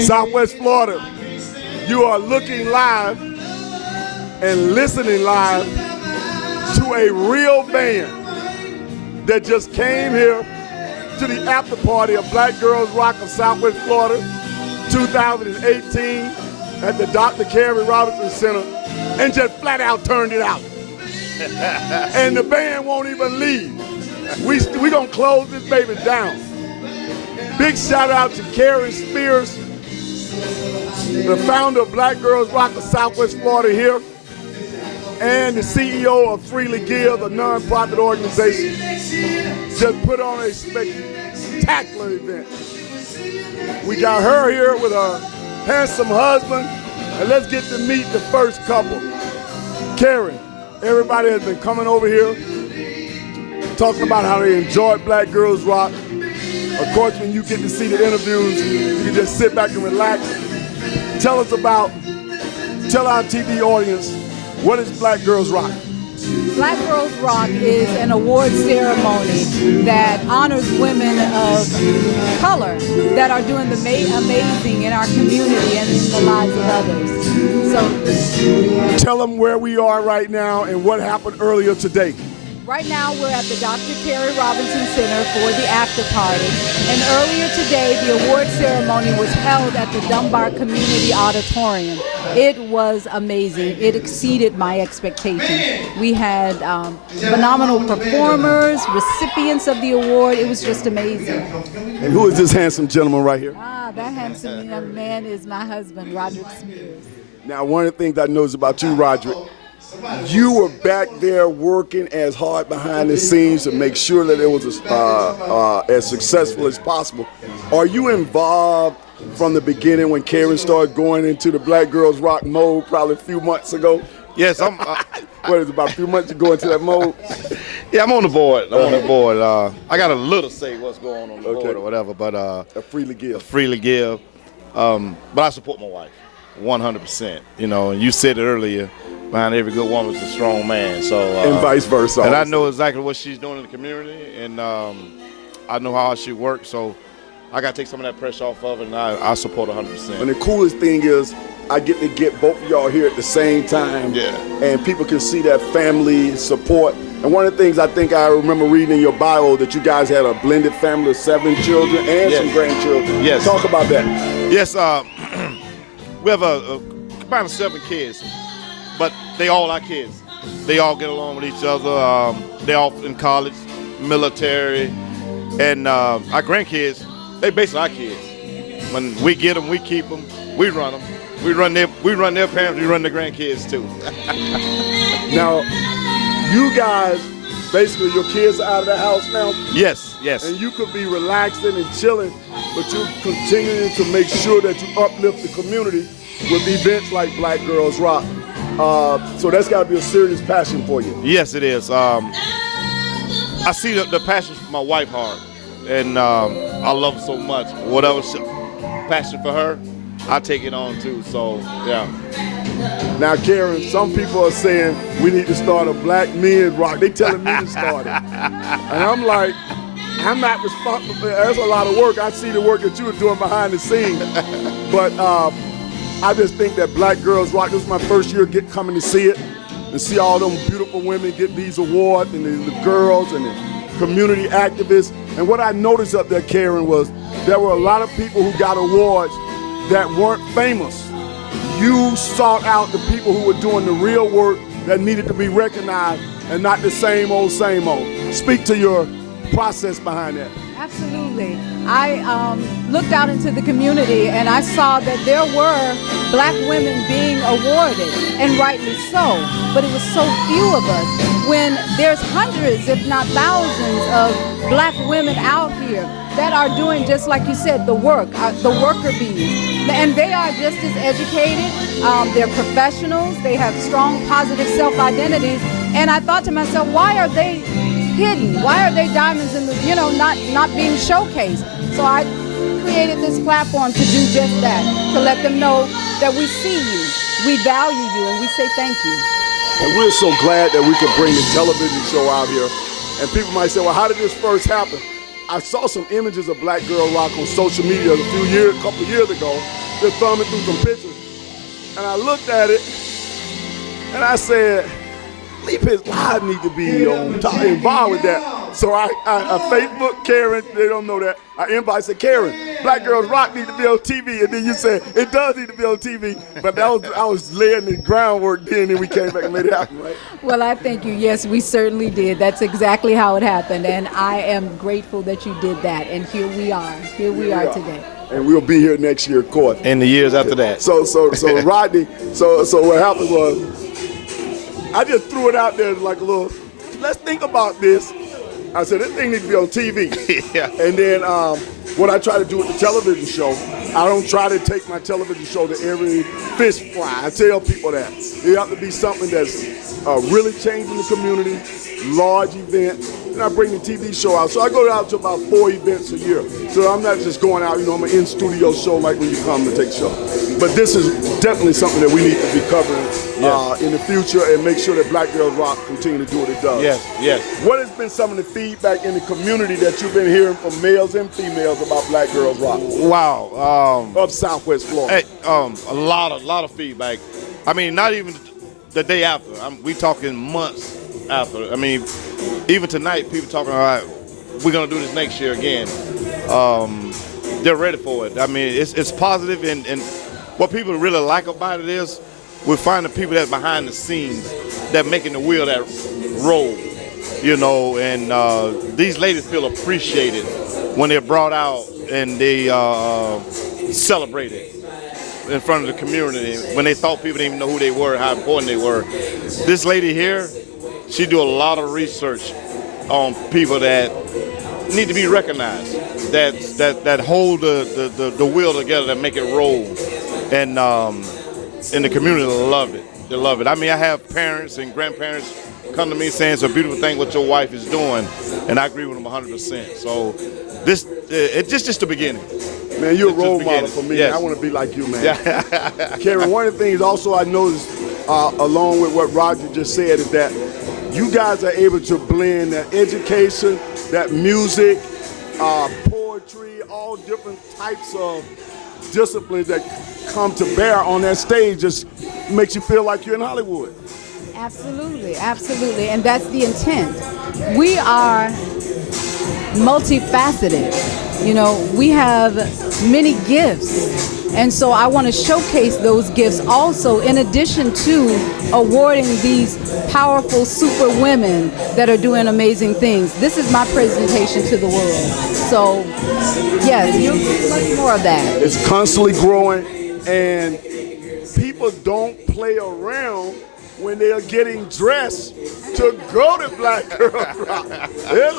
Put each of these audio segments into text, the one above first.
Southwest Florida, you are looking live and listening live to a real band that just came here to the after party of Black Girls Rock of Southwest Florida 2018 at the Dr. Carrie Robinson Center and just flat out turned it out. And the band won't even leave. We gonna close this baby down. Big shout out to Karen Spears, the founder of Black Girls Rock of Southwest Florida here, and the CEO of Freely Give, a nonprofit organization, just put on a spectacular event. We got her here with her handsome husband, and let's get to meet the first couple. Karen, everybody has been coming over here, talking about how they enjoyed Black Girls Rock. Of course, when you get to see the interviews, you can just sit back and relax. Tell our TV audience, what is Black Girls Rock? Black Girls Rock is an award ceremony that honors women of color that are doing the amazing in our community and in the lives of others. So, tell them where we are right now and what happened earlier today. Right now, we're at the Dr. Carrie Robinson Center for the after party. And earlier today, the award ceremony was held at the Dunbar Community Auditorium. It was amazing. It exceeded my expectations. We had phenomenal performers, recipients of the award. It was just amazing. And who is this handsome gentleman right here? That handsome young man is my husband, Roderick Spears. Now, one of the things I noticed about you, Roderick, you were back there working as hard behind the scenes to make sure that it was as successful as possible. Are you involved from the beginning when Karen started going into the Black Girls Rock mode probably a few months ago? Yes, I'm. What is it, about a few months to go into that mode? Yeah, I'm on the board. I got a little say what's going on the board or whatever, but a freely give. But I support my wife 100%. You know, and you said it earlier. Behind every good woman is a strong man. So and vice versa. And I know exactly what she's doing in the community, and I know how she works. So I got to take some of that pressure off of it, and I support 100%. And the coolest thing is, I get to get both of y'all here at the same time, and people can see that family support. And one of the things I think I remember reading in your bio that you guys had a blended family of 7 children and some grandchildren. Yes. Talk about that. Yes, we have a combined of 7 kids. But they all our kids. They all get along with each other. They all in college, military, and our grandkids, they basically our kids. When we get them, we keep them, we run them. We run their parents, we run the grandkids too. Now, you guys, basically your kids are out of the house now? Yes, yes. And you could be relaxing and chilling, but you're continuing to make sure that you uplift the community with events like Black Girls Rock. So that's got to be a serious passion for you. Yes, it is. I see the passion for my wife hard, and I love her so much. Whatever passion for her, I take it on too. So yeah. Now, Karen, some people are saying we need to start a Black Men Rock. They telling me to start it, and I'm like, I'm not responsible for that. That's a lot of work. I see the work that you were doing behind the scenes, but. I just think that Black Girls Rock, this was my first year coming to see it and see all them beautiful women get these awards and the girls and the community activists. And what I noticed up there, Karen, was there were a lot of people who got awards that weren't famous. You sought out the people who were doing the real work that needed to be recognized and not the same old, same old. Speak to your process behind that. Absolutely. I looked out into the community and I saw that there were Black women being awarded, and rightly so, but it was so few of us. When there's hundreds, if not thousands, of Black women out here that are doing, just like you said, the work, the worker bees. And they are just as educated, they're professionals, they have strong, positive self-identities. And I thought to myself, why are they hidden? Why are they diamonds in the, not being showcased? So I created this platform to do just that, to let them know that we see you, we value you, and we say thank you. And we're so glad that we could bring the television show out here. And people might say, well, how did this first happen? I saw some images of Black Girl Rock on social media a couple of years ago, just thumbing through some pictures. And I looked at it, and I said, Leap His Live need to be involved with that. So I Facebook Karen, they don't know that. I invited, said, Karen, Black Girls Rock need to be on TV. And then you said, it does need to be on TV. But I was laying the groundwork then, and we came back and made it happen, right? Well, I thank you. Yes, we certainly did. That's exactly how it happened. And I am grateful that you did that. And here we are. Here we are today. And we'll be here next year, of course. And the years after that. So Rodney, so what happened was, I just threw it out there like a little, let's think about this. I said, this thing needs to be on TV. Yeah. And then what I try to do with the television show, I don't try to take my television show to every fish fry. I tell people that. It have to be something that's really changing the community, large event, and I bring the TV show out. So I go out to about 4 events a year. So I'm not just going out, I'm an in-studio show like when you come to take show. But this is definitely something that we need to be covering in the future and make sure that Black Girls Rock continue to do what it does. Yes, yes. What has been some of the feedback in the community that you've been hearing from males and females about Black Girls Rock? Wow. Of Southwest Florida. Hey, a lot of feedback. I mean, not even the day after. We talking months after. I mean, even tonight, people talking, all right, we're going to do this next year again. They're ready for it. I mean, it's positive, and what people really like about it is we find the people that's behind the scenes that making the wheel that roll, and these ladies feel appreciated when they're brought out and they celebrated in front of the community when they thought people didn't even know who they were, how important they were. This lady here, she do a lot of research on people that need to be recognized, that hold the wheel together, that make it roll, and the community love it. They love it. I mean, I have parents and grandparents come to me saying it's a beautiful thing what your wife is doing, and I agree with them 100%. So it's just the beginning. Man, you're a role model for me. Yes. I want to be like you, man. Yeah. Karen, one of the things also I noticed, along with what Roger just said, is that you guys are able to blend that education, that music, poetry, all different types of disciplines that come to bear on that stage. Just makes you feel like you're in Hollywood. Absolutely, absolutely, and that's the intent. We are multifaceted. We have many gifts. And so I want to showcase those gifts also, in addition to awarding these powerful super women that are doing amazing things. This is my presentation to the world. So, yes, you'll get much more of that. It's constantly growing, and people don't play around when they're getting dressed to go to Black Girls Rock. It's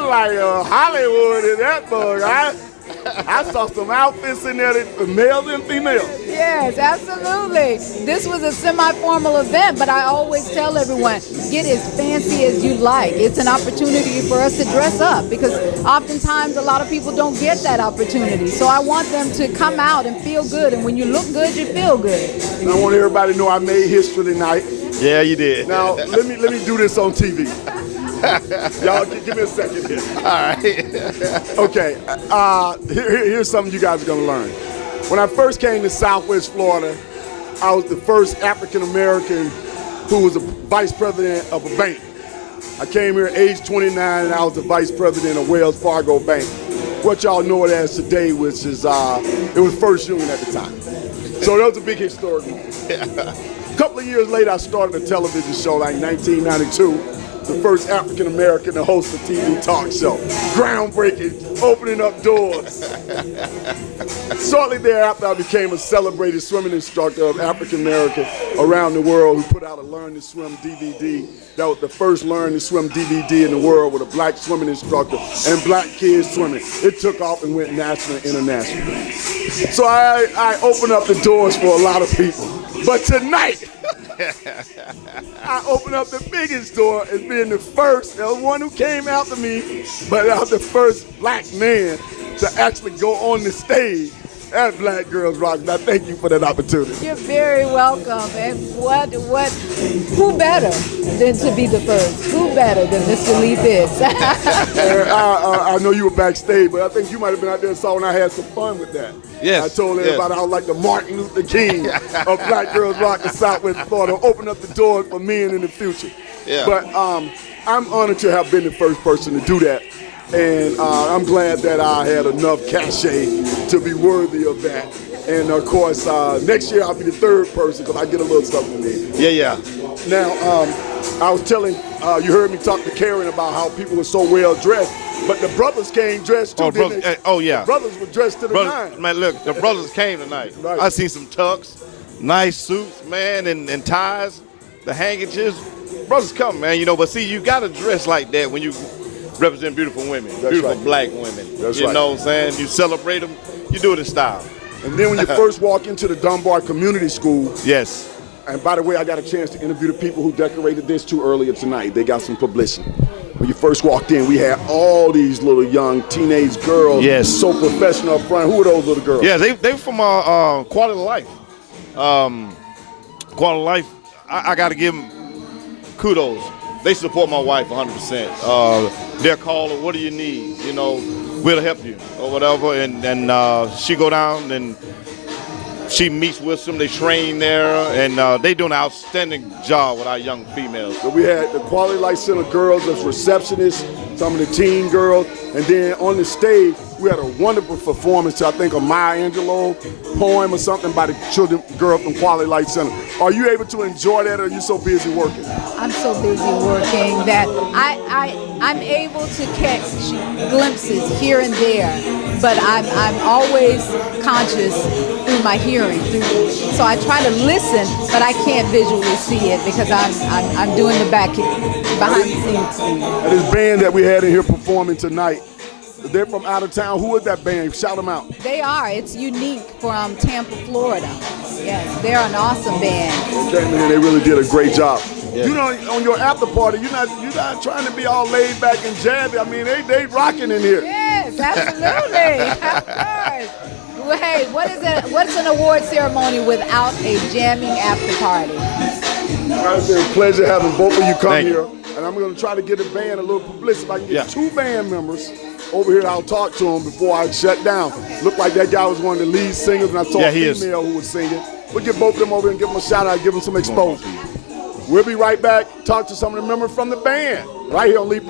like Hollywood in that bug. I saw some outfits in there for males and females. Yes, absolutely. This was a semi-formal event, but I always tell everyone, get as fancy as you like. It's an opportunity for us to dress up, because oftentimes a lot of people don't get that opportunity. So I want them to come out and feel good, and when you look good, you feel good. And I want everybody to know I made history tonight. Yeah, you did. Now, let me do this on TV. Y'all, give me a second here. All right. Okay, here's something you guys are going to learn. When I first came to Southwest Florida, I was the first African-American who was a vice president of a bank. I came here at age 29, and I was the vice president of Wells Fargo Bank. What y'all know it as today, which is, it was First Union at the time. So that was a big historic moment. A couple of years later, I started a television show, like 1992. The first African-American to host a TV talk show. Groundbreaking, opening up doors. Shortly thereafter, I became a celebrated swimming instructor of African-American around the world who put out a Learn to Swim DVD. That was the first Learn to Swim DVD in the world with a black swimming instructor and black kids swimming. It took off and went national and international. So I opened up the doors for a lot of people. But tonight, I opened up the biggest door as being the first, the one who came after me, but I was the first black man to actually go on the stage at Black Girls Rock. And I thank you for that opportunity. You're very welcome. And who better than to be the first? Who better than Mr. Lee Biggs? I know you were backstage, but I think you might have been out there and saw when I had some fun with that. Yes. I told everybody I was like the Martin Luther King of Black Girls Rock in Southwest Florida, open up the doors for men in the future. Yeah. But I'm honored to have been the first person to do that. And I'm glad that I had enough cachet to be worthy of that. And of course, next year I'll be the third person because I get a little something in. Yeah. Now, I was telling, you heard me talk to Karen about how people were so well dressed, but the brothers came dressed too, didn't they? Oh, yeah. The brothers were dressed to the nine. Man, look, the brothers came tonight. Right. I seen some tux, nice suits, man, and ties, the handkerchiefs. Brothers come, man, but see, you got to dress like that when you represent beautiful women, beautiful black women. That's you right. know what I'm saying? You celebrate them, you do it in style. And then when you first walk into the Dunbar Community School, Yes. and by the way, I got a chance to interview the people who decorated this too earlier tonight. They got some publicity. When you first walked in, we had all these little young teenage girls. Yes. So professional up front. Who are those little girls? Yeah, they from Quality of Life. Quality of Life, I got to give them kudos. They support my wife 100%. They'll call her, what do you need? We'll help you or whatever. And she go down and she meets with them. They train there, and they do an outstanding job with our young females. So we had the Quality Life Center girls as receptionists, some of the teen girls, and then on the stage, we had a wonderful performance, I think, a Maya Angelou poem or something by the children girl from Quality Life Center. Are you able to enjoy that, or are you so busy working? I'm so busy working that I'm able to catch glimpses here and there, but I'm always conscious through my hearing. So I try to listen, but I can't visually see it because I'm doing the behind the scenes thing. And this band that we had in here performing tonight, they're from out of town. Who is that band? Shout them out. They are. It's Unique from Tampa, Florida. Yes, they're an awesome band. They came in here, they really did a great job. Yeah. On your after party, you're not trying to be all laid back and jabby. I mean, they rocking in here. Yes, absolutely. Of course. Well, hey, what's an award ceremony without a jamming after party? It's been a pleasure having both of you come Thank here. you. And I'm going to try to get the band a little publicity. If I can get Yeah. 2 band members over here, I'll talk to them before I shut down. Looked like that guy was one of the lead singers, and I saw Yeah, a he is. female who was singing. We'll get both of them over here and give them a shout out, give them some exposure. We'll be right back, talk to some of the members from the band right here on Lee.